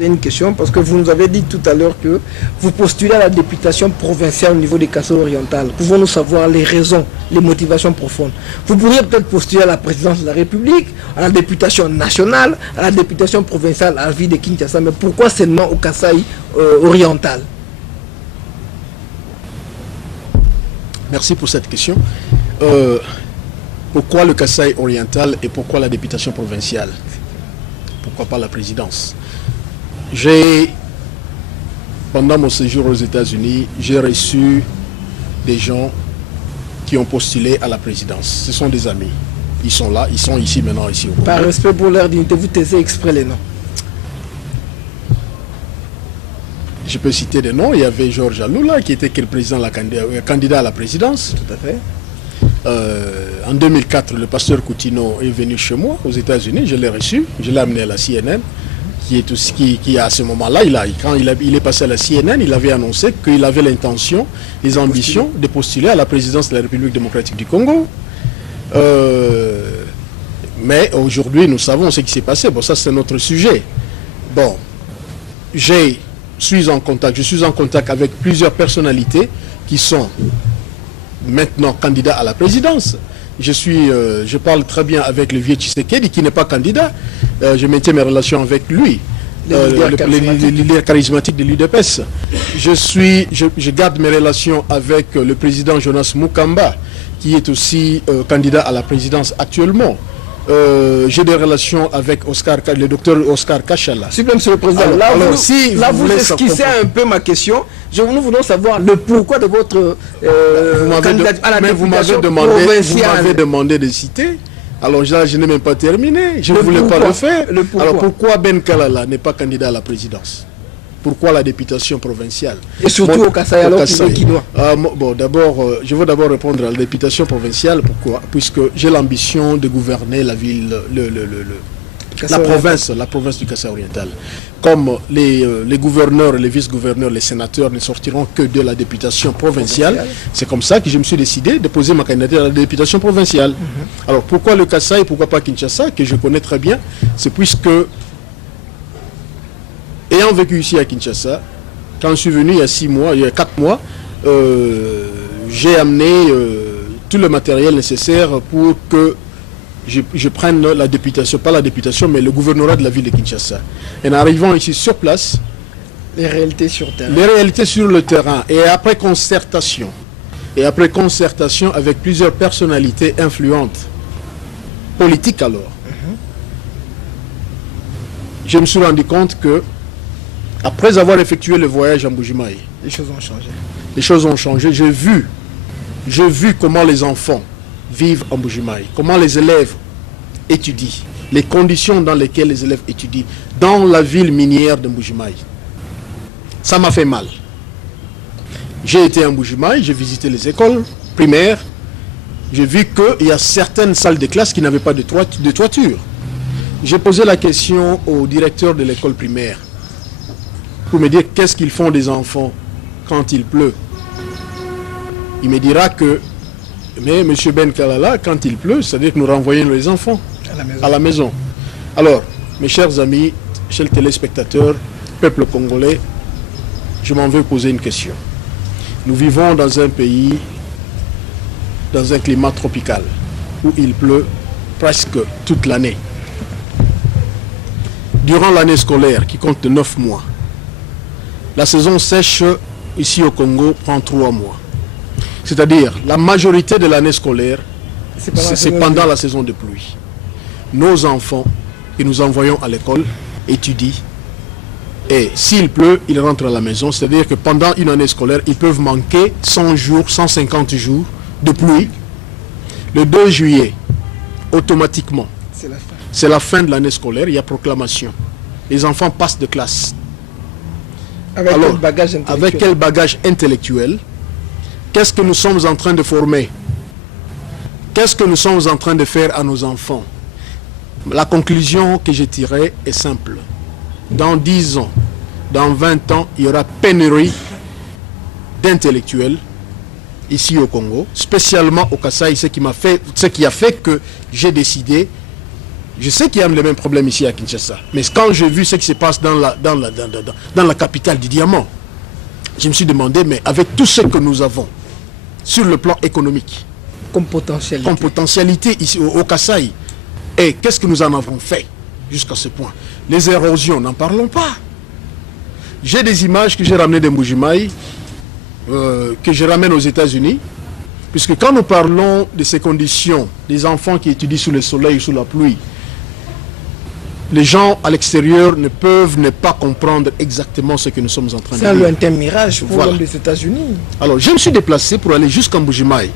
J'ai une question parce que vous nous avez dit tout à l'heure que vous postulez à la députation provinciale au niveau des Kasaï-Orientales. Pouvons-nous savoir les raisons, les motivations profondes? Vous pourriez peut-être postuler à la présidence de la République, à la députation nationale, à la députation provinciale à la ville de Kinshasa, mais pourquoi seulement au Kasaï-Oriental? Merci pour cette question. Pourquoi le Kasaï-Oriental et pourquoi la députation provinciale? Pourquoi pas la présidence? Pendant mon séjour aux États-Unis, j'ai reçu des gens qui ont postulé à la présidence. Ce sont des amis. Ils sont là, ils sont ici maintenant, ici au Congo. Par respect pour leur dignité, vous taisez exprès les noms. Je peux citer des noms. Il y avait Georges Aloula qui était candidat à la présidence. Tout à fait. En 2004, le pasteur Coutinho est venu chez moi aux États-Unis. Je l'ai reçu, je l'ai amené à la CNN. Qui à ce moment-là, quand il est passé à la CNN, il avait annoncé qu'il avait l'intention, les ambitions de postuler à la présidence de la République démocratique du Congo. Mais aujourd'hui, nous savons ce qui s'est passé. Bon, ça c'est notre sujet. Bon, je suis en contact avec plusieurs personnalités qui sont maintenant candidats à la présidence. Je parle très bien avec le vieux Tshisekedi qui n'est pas candidat. Je maintiens mes relations avec lui, le leader charismatique de l'UDPS. Je garde mes relations avec le président Jonas Mukamba, qui est aussi candidat à la présidence actuellement. J'ai des relations avec le docteur Oscar Kachala. S'il vous plaît, Monsieur le Président, vous esquissez un peu ma question. Nous voulons savoir le pourquoi de votre candidature à la députation provinciale. Vous m'avez demandé de citer. Alors je n'ai même pas terminé. Je ne voulais pas le faire. Alors pourquoi Ben Kalala n'est pas candidat à la présidence? Pourquoi la députation provinciale? Et surtout au Kasaï, alors qui doit. Bon, je veux d'abord répondre à la députation provinciale. Pourquoi? Puisque j'ai l'ambition de gouverner la ville, la province du Kasaï oriental. Comme les gouverneurs, les vice-gouverneurs, les sénateurs ne sortiront que de la députation provinciale, c'est comme ça que je me suis décidé de poser ma candidature à la députation provinciale. Alors pourquoi le Kasaï, pourquoi pas Kinshasa, que je connais très bien? C'est puisque, ayant vécu ici à Kinshasa, quand je suis venu il y a 4 mois, j'ai amené tout le matériel nécessaire pour que je prenne la députation, pas la députation, mais le gouvernorat de la ville de Kinshasa. Et en arrivant ici sur place, les réalités sur terrain. Les réalités sur le terrain. Et après concertation avec plusieurs personnalités influentes, politiques alors, je me suis rendu compte que, après avoir effectué le voyage en Mbuji-Mayi, les choses ont changé. Les choses ont changé. J'ai vu comment les enfants vivent en Mbuji-Mayi, comment les élèves étudient, les conditions dans lesquelles les élèves étudient dans la ville minière de Mbuji-Mayi. Ça m'a fait mal. J'ai été en Mbuji-Mayi, j'ai visité les écoles primaires, j'ai vu qu'il y a certaines salles de classe qui n'avaient pas de toiture. J'ai posé la question au directeur de l'école primaire pour me dire qu'est-ce qu'ils font des enfants quand il pleut. Il me dira que, mais M. Ben Kalala, quand il pleut, c'est-à-dire que nous renvoyons les enfants à la maison. Alors, mes chers amis, chers téléspectateurs, peuple congolais, je m'en veux poser une question. Nous vivons dans un pays, dans un climat tropical, où il pleut presque toute l'année. Durant l'année scolaire, qui compte 9 mois, la saison sèche ici au Congo prend 3 mois. C'est-à-dire, la majorité de l'année scolaire, c'est pendant la saison de pluie. Nos enfants que nous envoyons à l'école étudient. Et s'il pleut, ils rentrent à la maison. C'est-à-dire que pendant une année scolaire, ils peuvent manquer 100 jours, 150 jours de pluie. Le 2 juillet, automatiquement, c'est la fin de l'année scolaire, il y a proclamation. Les enfants passent de classe. Avec quel bagage intellectuel? Qu'est-ce que nous sommes en train de former? Qu'est-ce que nous sommes en train de faire à nos enfants? La conclusion que j'ai tirée est simple. Dans 10 ans, dans 20 ans, il y aura pénurie d'intellectuels ici au Congo, spécialement au Kasaï, ce qui a fait que j'ai décidé Je sais qu'il y a les mêmes problèmes ici à Kinshasa. Mais quand j'ai vu ce qui se passe dans la capitale du diamant, je me suis demandé, mais avec tout ce que nous avons sur le plan économique, comme potentialité ici au Kasaï, et qu'est-ce que nous en avons fait jusqu'à ce point? Les érosions, n'en parlons pas. J'ai des images que j'ai ramenées de Mbujimaï, que je ramène aux États-Unis, puisque quand nous parlons de ces conditions, des enfants qui étudient sous le soleil, sous la pluie, les gens à l'extérieur ne peuvent ne pas comprendre exactement ce que nous sommes en train de dire. C'est un lointain mirage pour voilà. Les États-Unis. Alors, je me suis déplacé pour aller jusqu'en Mbujimaï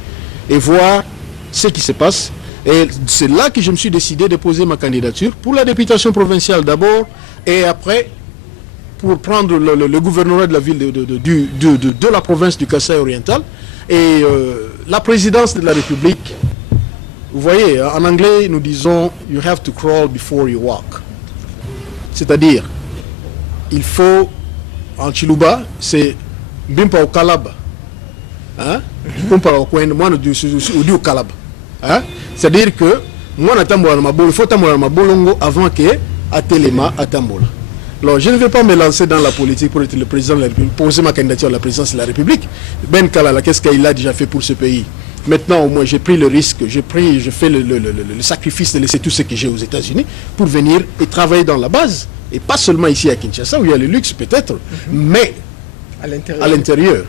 et voir ce qui se passe. Et c'est là que je me suis décidé de poser ma candidature pour la députation provinciale d'abord, et après pour prendre le gouvernorat de la ville de la province du Kasaï oriental et la présidence de la République. Vous voyez, en anglais, nous disons « You have to crawl before you walk ». C'est-à-dire, il faut, en Chiluba, c'est « Bimpa au Kalaba ». C'est-à-dire que moi, il faut tambola mabolongo avant que Atelema atambola. Alors, je ne vais pas me lancer dans la politique pour être le président de la République, poser ma candidature à la présidence de la République. Ben Kalala, qu'est-ce qu'il a déjà fait pour ce pays? Maintenant, au moins, j'ai pris le risque, je fais le sacrifice de laisser tout ce que j'ai aux États-Unis pour venir et travailler dans la base. Et pas seulement ici à Kinshasa, où il y a le luxe peut-être, mais à l'intérieur.